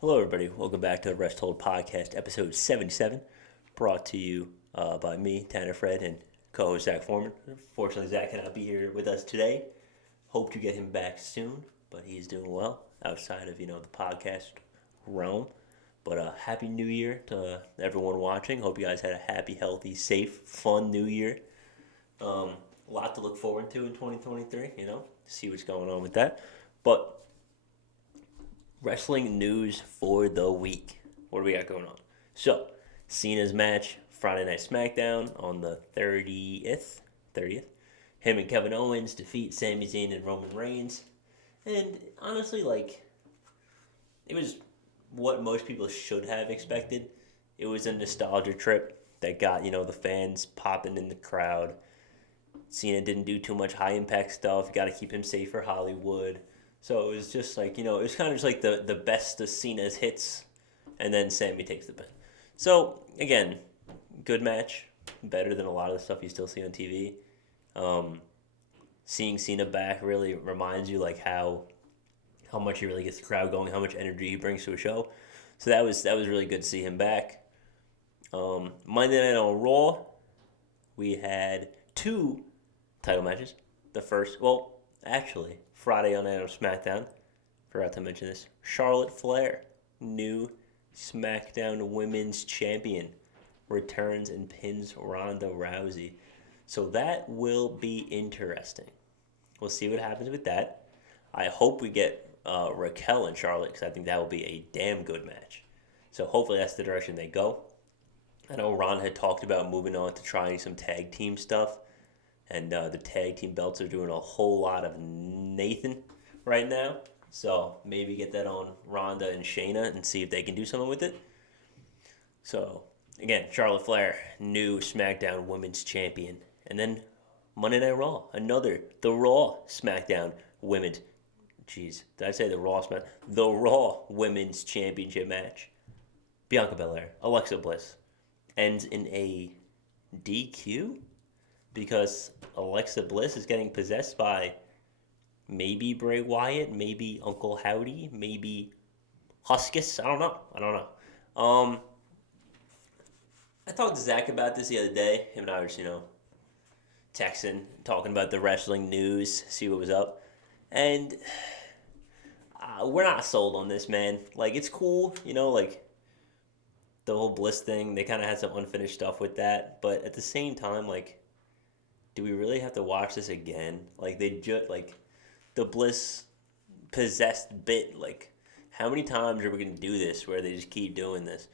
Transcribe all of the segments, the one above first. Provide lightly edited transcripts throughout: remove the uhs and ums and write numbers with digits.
Hello, everybody. Welcome back to the Rest Hold Podcast, episode 77, brought to you by me, Tanner Fred, and co-host Zach Foreman. Unfortunately, Zach cannot be here with us today. Hope to get him back soon, but he's doing well outside of, the podcast realm. But Happy New Year to everyone watching. Hope you guys had a happy, healthy, safe, fun New Year. A lot to look forward to in 2023, see what's going on with that. But wrestling news for the week. What do we got going on? So, Cena's match, Friday Night Smackdown on the 30th. Him and Kevin Owens defeat Sami Zayn and Roman Reigns. And honestly, it was what most people should have expected. It was a nostalgia trip that got, the fans popping in the crowd. Cena didn't do too much high impact stuff. Got to keep him safe for Hollywood. So it was just it was kind of just like the best of Cena's hits, and then Sammy takes the pin. So, again, good match. Better than a lot of the stuff you still see on TV. Seeing Cena back really reminds you, how much he really gets the crowd going, how much energy he brings to a show. So that was really good to see him back. Monday Night on Raw, we had two title matches. The first, Friday on Night on SmackDown, forgot to mention this, Charlotte Flair, new SmackDown Women's Champion, returns and pins Ronda Rousey. So that will be interesting. We'll see what happens with that. I hope we get Raquel and Charlotte, because I think that will be a damn good match. So hopefully that's the direction they go. I know Ron had talked about moving on to trying some tag team stuff. And the tag team belts are doing a whole lot of Nathan right now. So maybe get that on Ronda and Shayna and see if they can do something with it. So, again, Charlotte Flair, new SmackDown Women's Champion. And then Monday Night Raw, the Raw SmackDown Women's. Jeez, did I say the Raw SmackDown? The Raw Women's Championship match. Bianca Belair, Alexa Bliss. Ends in a DQ? Because Alexa Bliss is getting possessed by maybe Bray Wyatt, maybe Uncle Howdy, maybe Huskus. I don't know. I talked to Zach about this the other day. Him and I were just, texting, talking about the wrestling news, see what was up. And we're not sold on this, man. It's cool, the whole Bliss thing. They kind of had some unfinished stuff with that. But at the same time, do we really have to watch this again? The Bliss possessed bit. How many times are we gonna do this where they just keep doing this?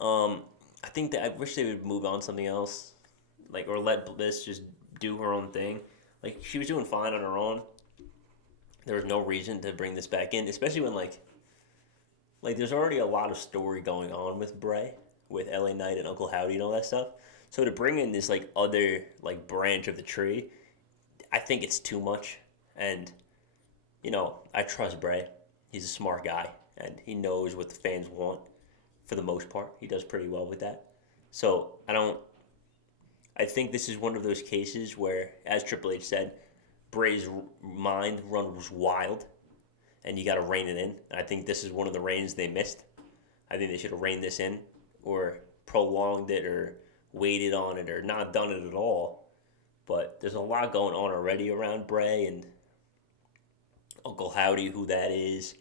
I think that I wish they would move on to something else, or let Bliss just do her own thing. She was doing fine on her own. There was no reason to bring this back in, especially when there's already a lot of story going on with Bray, with LA Knight and Uncle Howdy and all that stuff. So to bring in this other branch of the tree, I think it's too much. And I trust Bray. He's a smart guy and he knows what the fans want for the most part. He does pretty well with that. So I think this is one of those cases where, as Triple H said, Bray's mind runs wild and you got to rein it in. I think this is one of the reins they missed. I think they should have reined this in or prolonged it or waited on it or not done it at all. But there's a lot going on already around Bray and Uncle Howdy, who that is.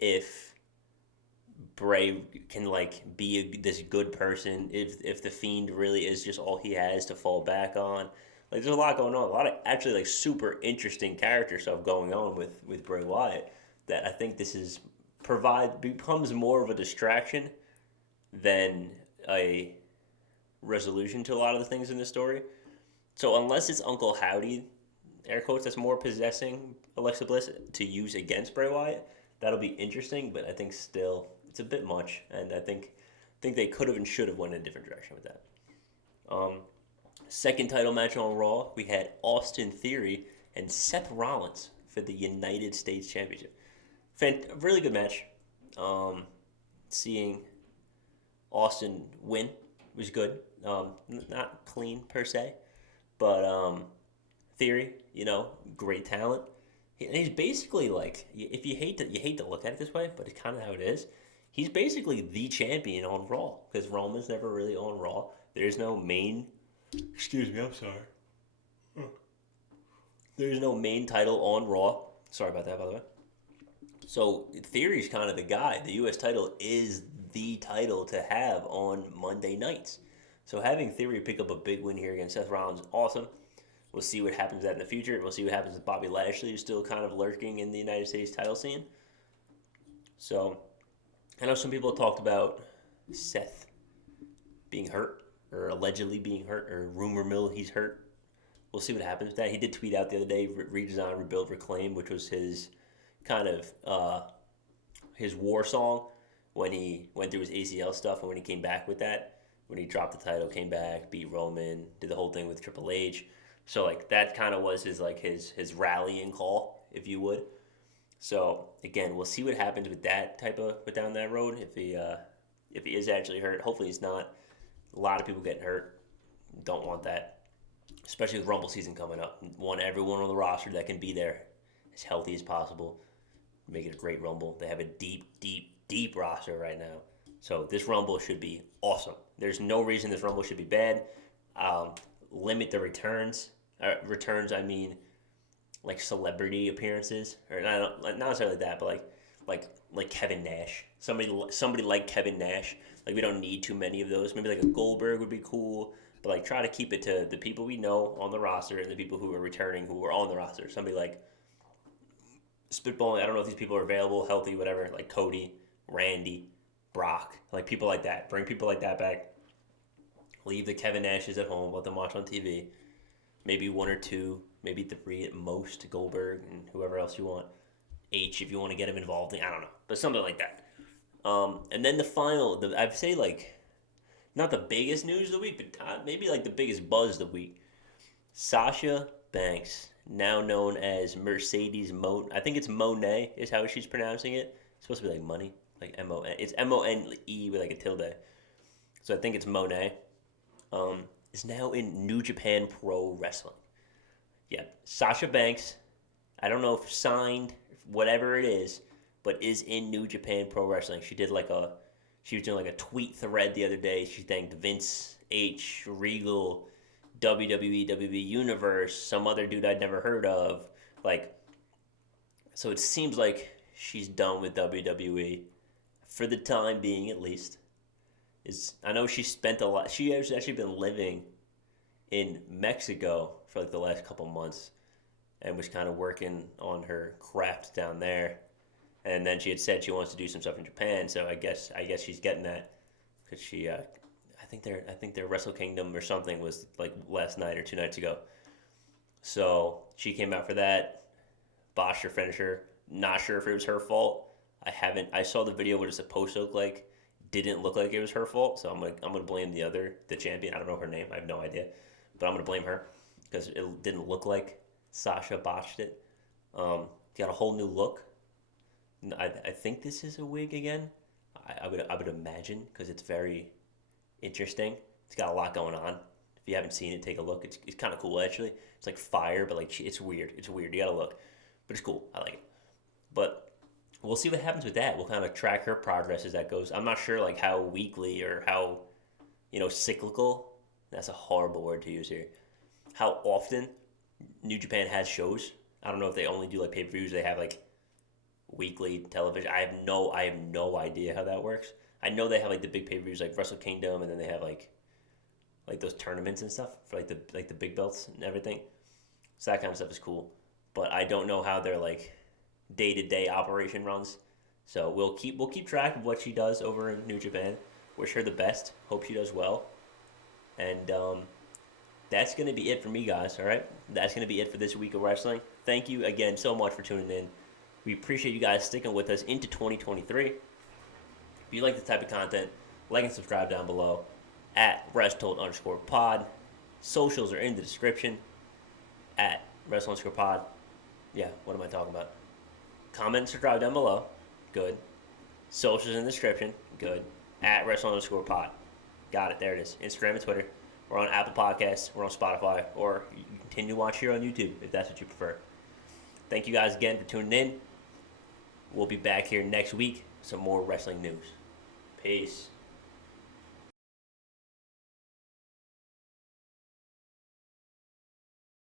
If Bray can be this good person, if the Fiend really is just all he has to fall back on. There's a lot going on. A lot of actually super interesting character stuff going on with Bray Wyatt that I think this becomes more of a distraction than a resolution to a lot of the things in the story. So unless it's Uncle Howdy, air quotes, that's more possessing Alexa Bliss to use against Bray Wyatt, that'll be interesting, but I think still it's a bit much, and I think they could have and should have went in a different direction with that. Second title match on Raw, we had Austin Theory and Seth Rollins for the United States Championship. Really good match. Seeing Austin win was good. Not clean per se, but Theory, great talent. He's basically if you hate to look at it this way, but it's kind of how it is. He's basically the champion on Raw because Roman's never really on Raw. There's no main. Excuse me, I'm sorry. There's no main title on Raw. Sorry about that, by the way. So Theory's kind of the guy. The U.S. title is the title to have on Monday nights. So having Theory pick up a big win here against Seth Rollins, awesome. We'll see what happens with that in the future. We'll see what happens with Bobby Lashley, who's still kind of lurking in the United States title scene. So I know some people talked about Seth being hurt, or allegedly being hurt, or rumor mill he's hurt. We'll see what happens with that. He did tweet out the other day, redesign, rebuild, reclaim, which was his kind of his war song when he went through his ACL stuff, and when he came back with that, when he dropped the title, came back, beat Roman, did the whole thing with Triple H. So like that kind of was his rallying call, if you would. So again, we'll see what happens with that with down that road. If he is actually hurt, hopefully he's not. A lot of people getting hurt. Don't want that, especially with Rumble season coming up. Want everyone on the roster that can be there as healthy as possible. Make it a great Rumble. They have a deep roster right now. So this Rumble should be awesome. There's no reason this Rumble should be bad. Limit the returns. Returns, I mean, like celebrity appearances, or not necessarily that, but like Kevin Nash. Somebody like Kevin Nash. Like we don't need too many of those. Maybe like a Goldberg would be cool, but like try to keep it to the people we know on the roster and the people who are returning who are on the roster. Somebody like spitballing. I don't know if these people are available, healthy, whatever. Like Cody, Randy, Brock, like people like that. Bring people like that back. Leave the Kevin Nashes at home. Let them watch on TV. Maybe one or two, maybe three at most. Goldberg and whoever else you want. H if you want to get him involved. I don't know, but something like that. And then the final, I'd say like, not the biggest news of the week, but maybe like the biggest buzz of the week. Sasha Banks, now known as Mercedes Mon. I think it's Monet is how she's pronouncing it. It's supposed to be like money, like M-O-N. It's M-O-N-E with like a tilde. So I think it's Monet. Is now in New Japan Pro Wrestling. Yeah, Sasha Banks, I don't know if signed, whatever it is, but is in New Japan Pro Wrestling. She was doing like a tweet thread the other day. She thanked Vince H, Regal, WWE, WB Universe, some other dude I'd never heard of. Like, so it seems like she's done with WWE for the time being, at least. I know she spent a lot. She has actually been living in Mexico for like the last couple months, and was kind of working on her craft down there. And then she had said she wants to do some stuff in Japan. So I guess she's getting that because she. I think their Wrestle Kingdom or something was like last night or 2 nights ago. So she came out for that. Botched her finisher. Not sure if it was her fault. I saw the video what it's supposed to look like. Didn't look like it was her fault, so I'm gonna blame the champion. I don't know her name. I have no idea, but I'm gonna blame her because it didn't look like Sasha botched it. Got a whole new look. I think this is a wig again. I would imagine because it's very interesting. It's got a lot going on. If you haven't seen it, take a look. It's kind of cool actually. It's like fire, but like it's weird. It's weird. You gotta look, but it's cool. I like it. But we'll see what happens with that. We'll kind of track her progress as that goes. I'm not sure like how weekly or how, cyclical. That's a horrible word to use here. How often New Japan has shows. I don't know if they only do like pay-per-views. They have like weekly television. I have no idea how that works. I know they have like the big pay-per-views like Wrestle Kingdom, and then they have like those tournaments and stuff for like the big belts and everything. So that kind of stuff is cool. But I don't know how they're like day-to-day operation runs. So we'll keep track of what she does over in New Japan. Wish her the best. Hope she does well. And that's going to be it for me, guys, all right? That's going to be it for this week of wrestling. Thank you again so much for tuning in. We appreciate you guys sticking with us into 2023. If you like this type of content, like and subscribe down below at WrestTold_pod. Socials are in the description at Wrestle_pod. Yeah, what am I talking about? Comment and subscribe down below. Good. Socials in the description. Good. At Wrestle_pod. Got it. There it is. Instagram and Twitter. We're on Apple Podcasts. We're on Spotify. Or you can continue to watch here on YouTube if that's what you prefer. Thank you guys again for tuning in. We'll be back here next week with some more wrestling news. Peace.